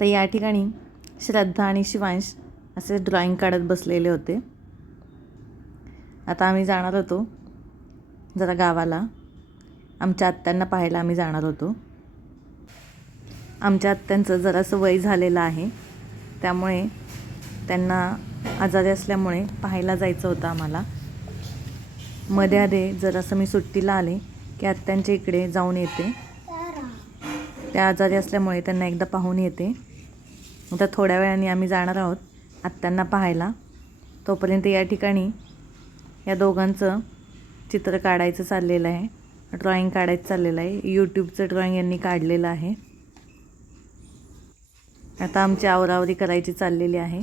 तर या ठिकाणी श्रद्धा आणि शिवांश असे ड्रॉइंग काढत बसलेले होते. आता आम्ही जाणार होतो जरा गावाला. आमच्या आत्यांना पाहायला आम्ही जाणार होतो. आमच्या आत्यांचं जरासं वय झालेलं आहे, त्यामुळे त्यांना आजारी असल्यामुळे पाहायला जायचं होतं आम्हाला. मध्ये आधे जरासं मी सुट्टीला आले की आत्यांच्या इकडे जाऊन येते. त्या आजारी असल्यामुळे त्यांना एकदा पाहून येते. आता थोड्या वेळाने आम्ही जाणार आहोत आत्यांना पाहायला. तोपर्यंत या ठिकाणी या दोघांचं चित्र काढायचं चाललेलं आहे, ड्रॉइंग काढायचं चाललेलं आहे. यूट्यूबचं ड्रॉइंग यांनी काढलेलं आहे. आता आमची आवरावरी करायची चाललेली आहे.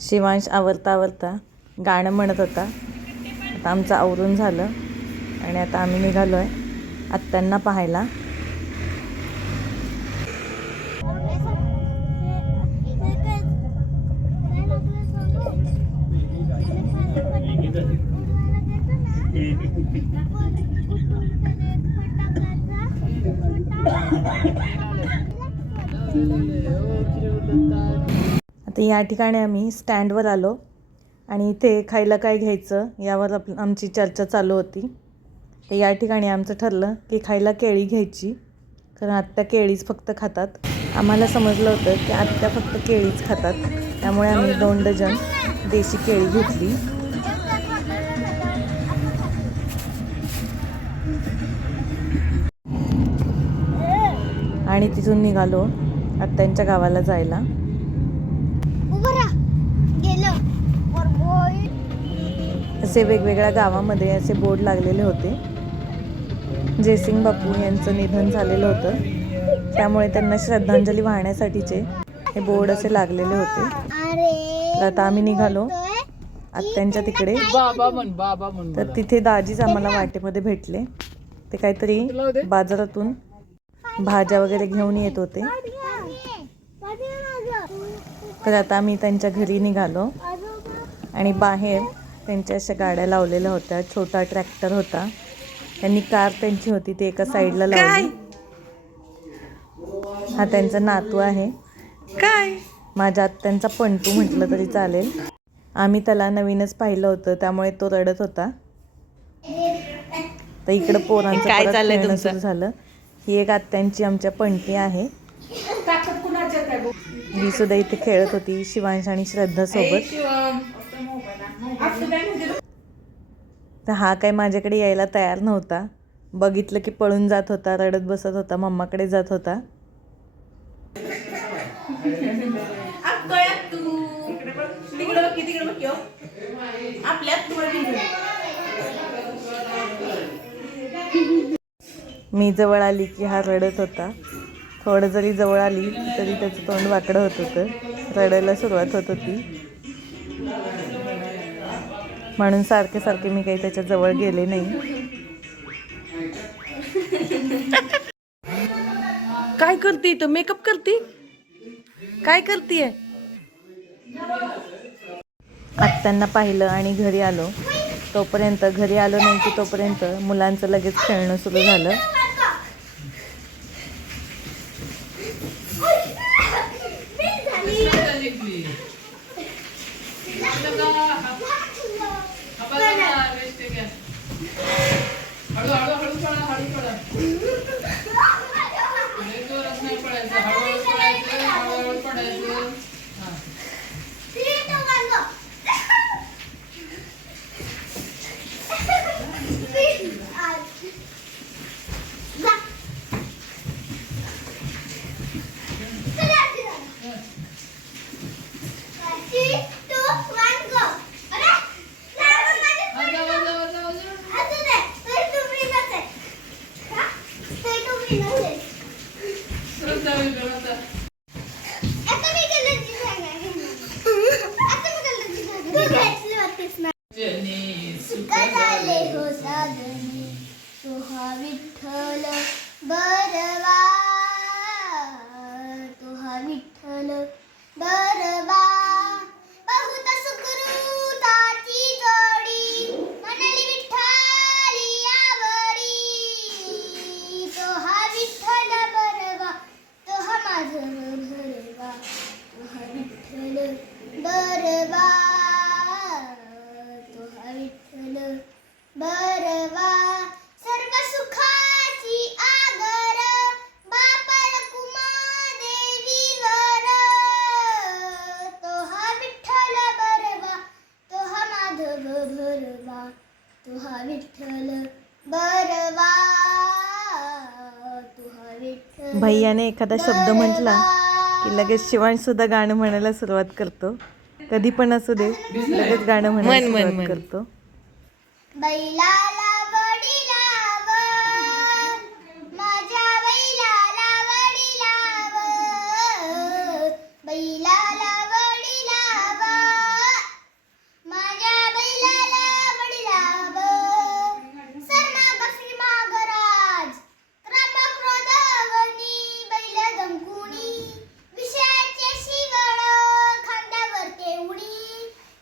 शिवांश आवरता आवरता गाणं म्हणत होता. आता आमचं आवरून झालं आणि आता आम्ही निघालो आहे आत्यांना पाहायला. आता या ठिकाणी आम्ही स्टँडवर आलो आणि इथे खायला काय घ्यायचं यावर आमची चर्चा चालू होती. तर या ठिकाणी आमचं ठरलं की खायला केळी घ्यायची, कारण आत्या केळीच फक्त खातात. आम्हाला समजलं होतं की आत्या फक्त केळीच खातात, त्यामुळे आम्ही 2 डझन देशी केळी घेतली. आणि तिथून निघालो आत्यांच्या गावाला जायला. असे वेगवेगळ्या गावामध्ये असे बोर्ड लागलेले होते. जयसिंग बापू यांचं निधन झालेलं होतं, त्यामुळे त्यांना श्रद्धांजली वाहण्यासाठीचे हे बोर्ड असे लागलेले होते. तर आता आम्ही निघालो आत्यांच्या तिकडे. तर तिथे दाजीच आम्हाला वाटेमध्ये भेटले. ते काहीतरी बाजारातून भाज्या वगैरे घेऊन येत होते. तर आता आम्ही त्यांच्या घरी निघालो आणि बाहेर त्यांच्या अशा गाड्या लावलेल्या होत्या. छोटा ट्रॅक्टर होता, त्यांनी कार त्यांची होती ती एका साईडला लावली. हा त्यांचा नातू आहे, काय माझ्या आत्यांचा पंटू म्हटलं तरी चालेल. आम्ही त्याला नवीनच पाहिलं होतं, त्यामुळे तो रडत होता. तर इकडं पोरांचं काय चाललंय सुरू झालं. ही एक आत्यांची आमच्या पंटी आहे, ही सुद्धा इथे खेळत होती शिवांश आणि श्रद्धा सोबत. तर हा काय माझ्याकडे यायला तयार नव्हता. बघितलं की पळून जात होता, रडत बसत होता, मम्माकडे जात होता. मी जवळ आली की हा रडत होता. थोडं जरी जवळ आली तरी त्याचं तोंड वाकडं होत होतं, रडायला सुरुवात होत होती. म्हणून सारखे सारखे मी काही त्याच्या जवळ गेले नाही. काय करते तर मेकअप करते, काय करतेय? आत्यांना पाहिलं आणि घरी आलो. तोपर्यंत घरी आलो नाही की तोपर्यंत मुलांचं लगेच खेळणं सुरू झालं. विठ्ठल बरवा बहुत सुकृताची जोडी म्हणाली विठ्ठली यावरी तो हा विठ्ठल बरवा तो हा माधव भरवा तो हा विठ्ठल बरवा तो हा विठ्ठल बरवा सर्व सुखाची आगर बापर कुमा देवीवर तो हा विठ्ठल बरवा तो हा माधव भरवा तो हा विठ्ठल बरवा तो हा विठ्ठल भैयाने एखादा शब्द म्हटला की लगेच शिवांश सुद्धा गाणं म्हणायला सुरुवात करतो. कधी पण असू दे लगेच गाणं म्हणायला सुरुवात करतो. बैलाला वडिलाव माझ्या बैलाला वडिलाव बैलाला वडिलाव माझ्या बैलाला वडिलाव सरमाग श्रीमाग राज क्रम क्रोध अवनी बैल दंकुणी विषयाचे शिवळ खांद्यावर तेवढी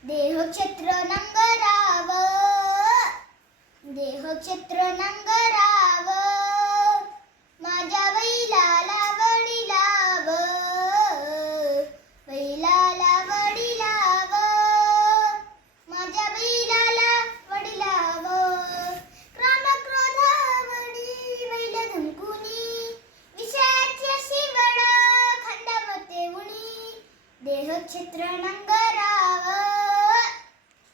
देहक्षेत्र नंगराव देहक्षेत्र नंगराव माझ्या बैलाला वडिलाव बैलाला वडिलाव माझ्या बैलाला वडिलाव क्रोध वडी बैल धमकुनी विषयाचे शिवड खांद्यामध्ये उणी देहक्षेत्र नंगराव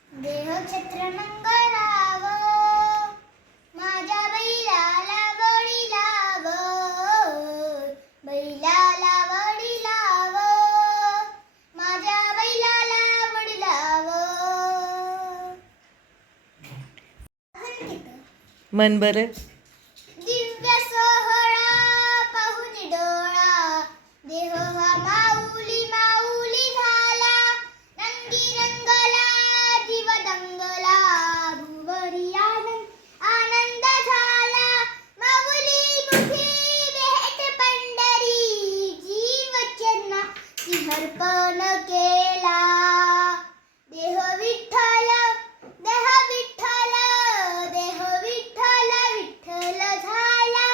देहक्षेत्र नंगराव माझ्या बैलाला वडिलाव बैलाला वडिलाव माझ्या बैलाला वडिलाव मन बरं. दिव्य सोहळा पाहुनी डोळा देह हा माऊली माऊली झाला रंगी रंगला जीव दंगला भुवरी आनंद झाला माऊली मुखी भेट पंढरी जीव चरणा अर्पण केला देह विठ्ठल देह विठ्ठल देह विठ्ठल विठ्ठल झाला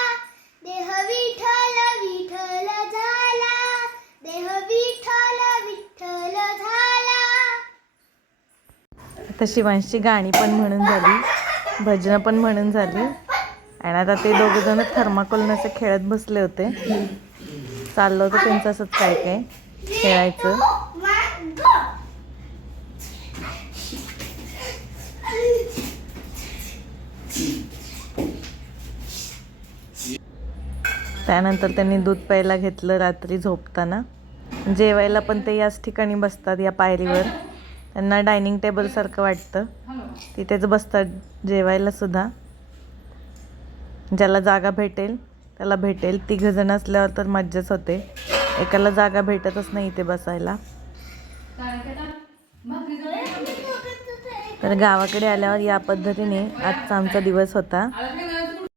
देह विठ्ठल विठ्ठल झाला देह विठ्ठल विठ्ठल झाला. आता शिवांशची गाणी पण म्हणून झाली, भजनं पण म्हणून झाली आणि आता ते दोघं जण थर्माकोलनं खेळत बसले होते. चाललं होतं त्यांचं असंच काय काय खेळायचं. त्यानंतर त्यांनी दूध प्यायला घेतलं रात्री झोपताना. जेवायला पण ते याच ठिकाणी बसतात या पायरीवर. त्यांना डायनिंग टेबलसारखं वाटतं, तिथेच बसतात जेवायला सुद्धा. ज्याला जागा भेटेल त्याला भेटेल. 3 जण असल्यावर तर मज्जाच होते, एकाला जागा भेटतच नाही इथे बसायला. तर गावाकडे आल्यावर या पद्धतीने आजचा आमचा दिवस होता.